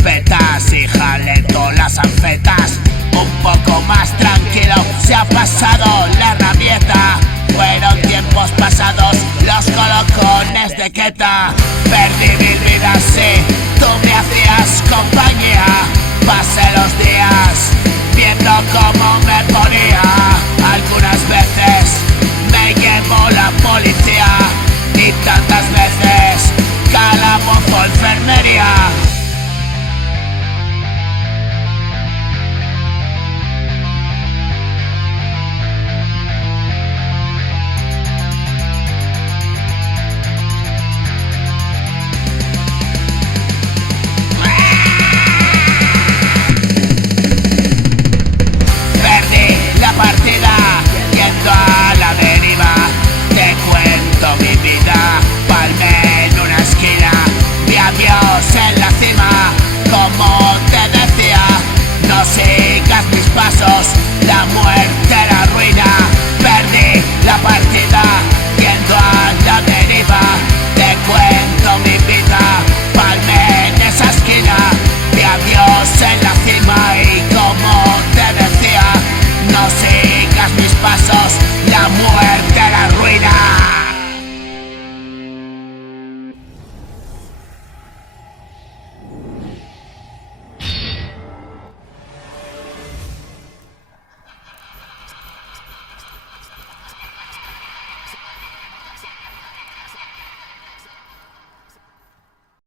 respetas y jalento las anfetas. Un poco más tranquilo, se ha pasado la rabieta. Fueron tiempos pasados los colocones de Queta. Perdí mil vidas, sí, tú me hacías compañía. Pasé los días viendo cómo me ponía. Algunas veces me llevó la policía y tantas veces calabozo, enfermería. En la cima, como te decía, no sigas mis pasos, la muerte, la ruina. Perdí la partida, yendo a la deriva. Te cuento mi vida, palmé en esa esquina. De adiós en la cima y como te decía, no sigas mis pasos.